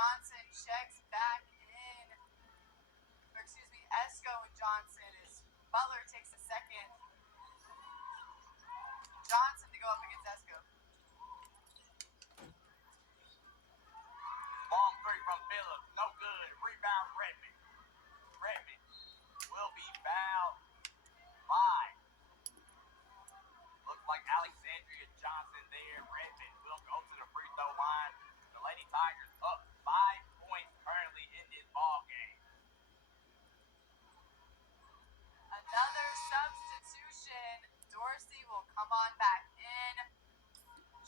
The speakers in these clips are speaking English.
Johnson checks back in. Or excuse me, Esco and Johnson is Butler takes a second. Johnson to go up against Esco. Long three from Phillips, no good. Rebound Redmond. Redmond will be fouled by. Looks like Alexandria Johnson there. Redmond will go to the free throw line. The Lady Tigers up 5 points currently in this ball game. Another substitution. Dorsey will come on back in.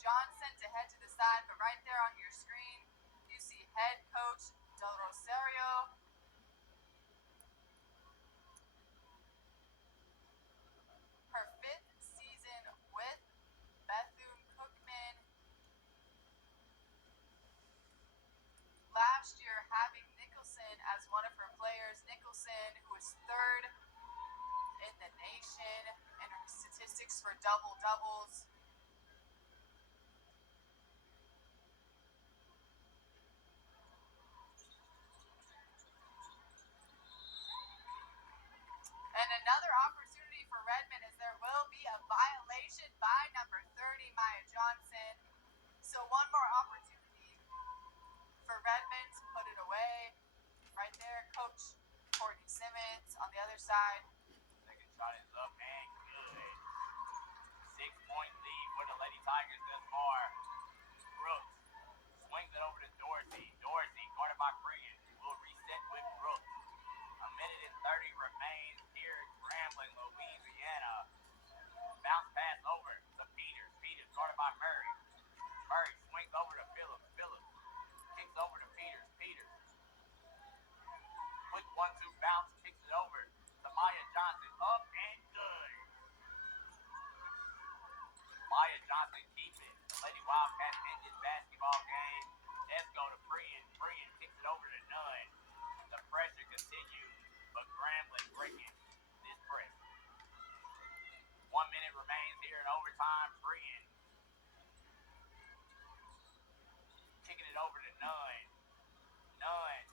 Johnson to head to the side, but right there on your screen, you see head coach Del Rosario. Her 5th season with Bethune-Cookman. Last year having Nicholson as one of her players. Nicholson, who is 3rd in the nation in her statistics for double-doubles. And another opportunity for Redmond as there will be a violation by number 30, Maya Johnson. So one more opportunity for Redmond to put it away. Right there, Coach Courtney Simmons on the other side. Second shot is up and good. 6-point lead for the Lady Tigers thus far. Brooks swings it over to Dorsey. Dorsey, guarded by Brian, will reset with Brooks. 1:30 remains here at Grambling, Louisiana. Bounce pass over to Peters. Peters, guarded by Murray. Murray swings over to Phillips. Phillips kicks over to Peters. Peters. Quick 1-2 bounce, kicks it over to Maya Johnson. Up and good. Maya Johnson keeps it. The Lady Wildcats end this basketball game. Esco to Brian. Brian kicks it over to Nunn. The pressure continues, but Grambling breaking this press. 1 minute remains here in overtime. Brian kicking it over to Nunn. Nunn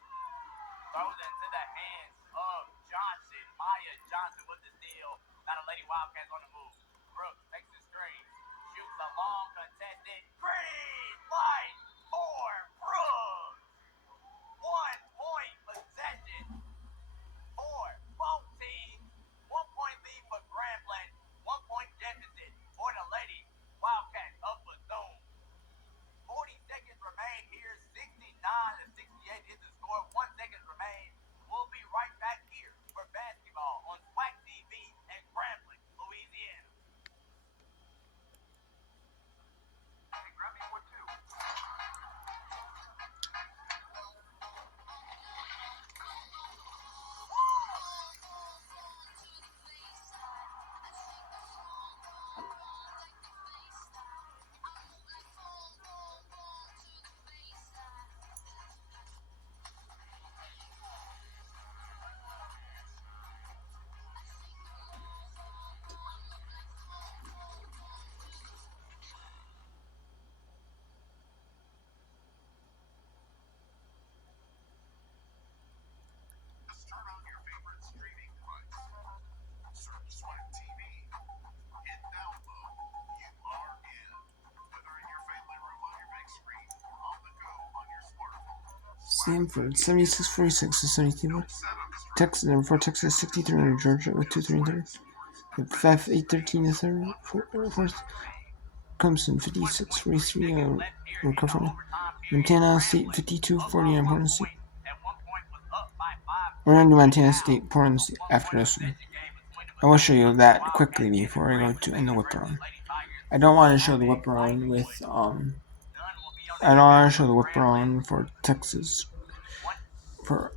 throws it into the hands of Johnson. Maya Johnson with the steal. Now the Lady Wildcats on the move. Brooks takes the screen. Shoots a long contested. Green light for Brooks. 1-point possession for both teams. 1-point lead for Grambling. 1-point deficit for the Lady Wildcats of Bethune. 40 seconds remain here. 69-68 is the score. 1 second remains. We'll be right back here for basketball on SWAC TV and Grambling, Louisiana. Hey, grab me one too. Turn on your favorite streaming device. Search SWAC TV. Hit download. You are in. Whether in your family room on your big screen or on the go on your smartphone. Stanford 76-46 to 72. Texas number 4 Texas 63 Georgia with 2-3 third. 8-13 to third. Fourth. Clemson 56-43 California. Montana State 52-49 Portland State. We're going to do Montana State, Portland State after this one. I will show you that quickly before I go to end the whip around. I don't want to show the whip around with I don't want to show the whip around for Texas for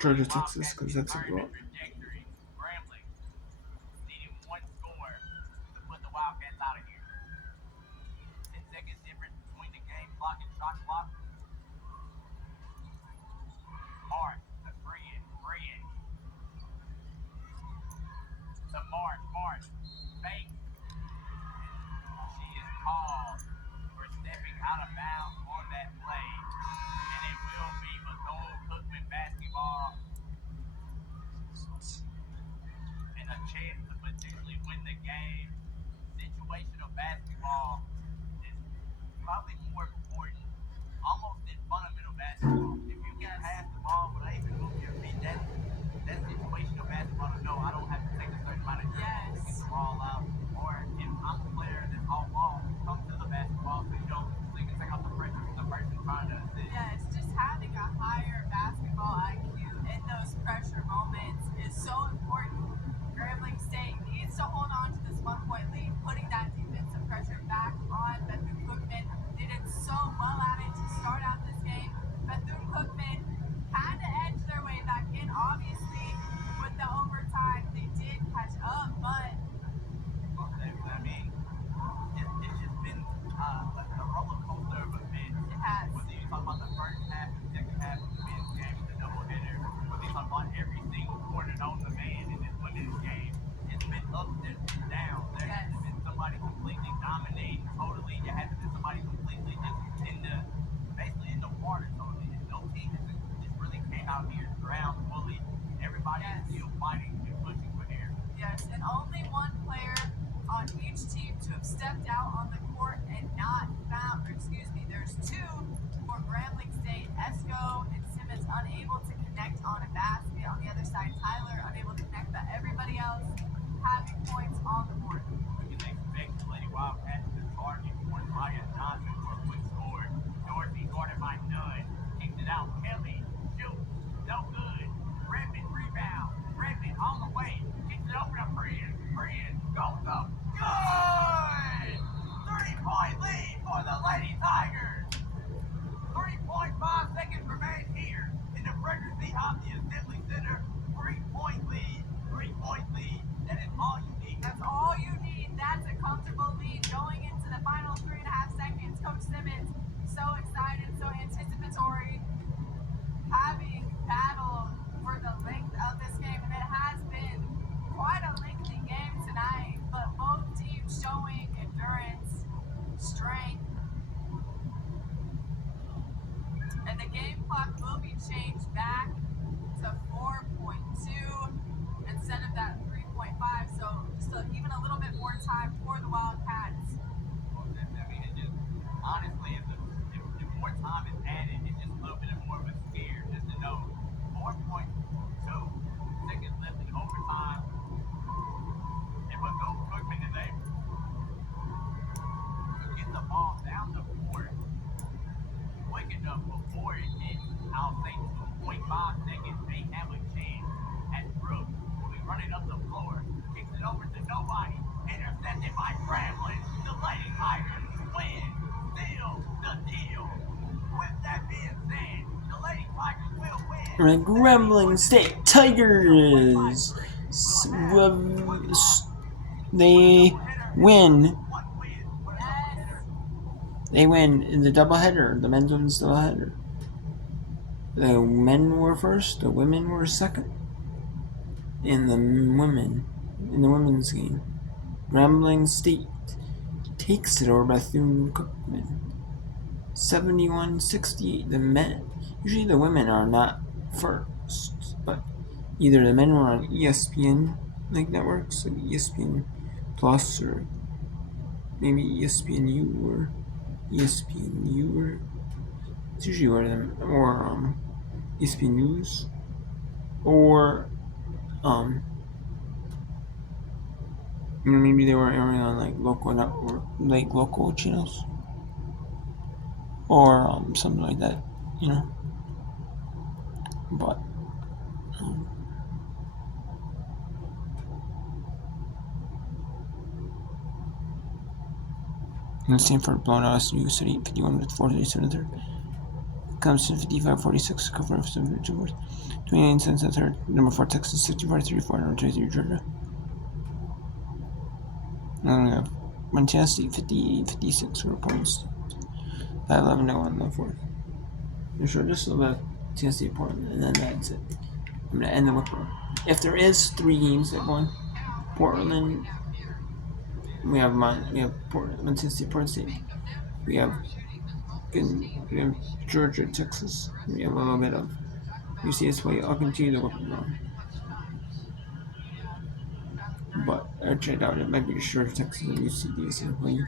Georgia Texas because that's a blowout. March, fake. She is called for stepping out of bounds on that play. probably more important, almost in fundamental basketball. If you can pass the ball without even moving your feet, that situational basketball to know I don't have to take a certain amount of dribbles to get the ball out. Or if I'm a player that's off ball, come to the basketball so you can take off the pressure from the person trying to assist. Yes, just having a higher basketball IQ in those pressure moments is so important. Grambling State needs to hold on to this 1-point lead, putting that defensive pressure back on Bethune-Cookman. They did so well at it to start out this game. Bethune-Cookman had to edge their way back in. Obviously, with the overtime, they did catch up, but I mean, it's just been a roller coaster of events. it has. Whether you talk about the first half and second half of the men's game, the doubleheader, whether you talk about every single quarter on the man in this women's game, it's been ups and downs. There hasn't been somebody completely dominating totally. There hasn't been somebody completely just basically in the water totally. And no team has just really came out here ground fully. Everybody is still fighting and pushing for air. Yes, and only one player on each team to have stepped out on the court and not found, there's two for Grambling State. Esco and Simmons unable to connect on a basket. On the other side, Tyler unable to connect, but everybody else having points on the board. We can expect the Lady Wildcats to target for Maya Johnson for a quick score. Dorsey guarded by none. Kicks it out. Kelly shoots. No good. Redmond rebound. Redmond on the way. Kicks it over to Friend. Friend goes up. Good! 3-point lead for the Lady Tigers. 3.5 seconds remain here in the Frederick C. Hobbs Assembly Center. 3-point lead. 3-point lead. That is all you need. That's all you need. That's a comfortable lead going into the final 3.5 seconds. Coach Simmons so excited, so anticipatory, having battled for the length of this game, and it has been quite a lengthy game tonight, but both teams showing endurance, strength, and the game clock will be changed back to 4.2 instead of that 3.5, so just even a little bit more time for the Wildcats. I mean, it just, honestly, if more time is added, it's just a little bit more of a scare just to know 4.2 seconds left in overtime. If Bethune-Cookman is able to get the ball down the court quick enough before it hits, I'll say 2.5 seconds, they have a chance. As Brooks will be running up the floor, kicks it over to nobody, intercepted by Grambling. The Lady Tigers win, seal the deal. With that being said, the Lady Tigers will win. The Grambling State Tigers. They win. They win in the doubleheader, the men's women's doubleheader. The men were first, the women were second. In the women's game, Grambling State takes it over Bethune-Cookman, 71-68. The men, usually the women are not first, but either the men were on ESPN like networks, like ESPN Plus, or maybe ESPNU or it's usually one of them, or ESPN News, or maybe they were airing on like local network, like local channels, or something like that, But and Stanford blown out SMU 51 with 4:37 third. Comes to 55-46, cover of 7 fourth. 29 cents at third. Number 4 Texas 64-34. Number 23 Georgia. And then we have Montana State 58-56 for points. 5-11-1 the fourth. Sure, just about Montana State Portland, and then that's it. I'm gonna end the whip round. If there is 3 games that won, Portland. We have Portland, Montana State, Portland State. We have Georgia, Texas. We have a little bit of UCSY. I'll continue the whipping round. But I doubt it. Might be Georgia, Texas, and UCSY.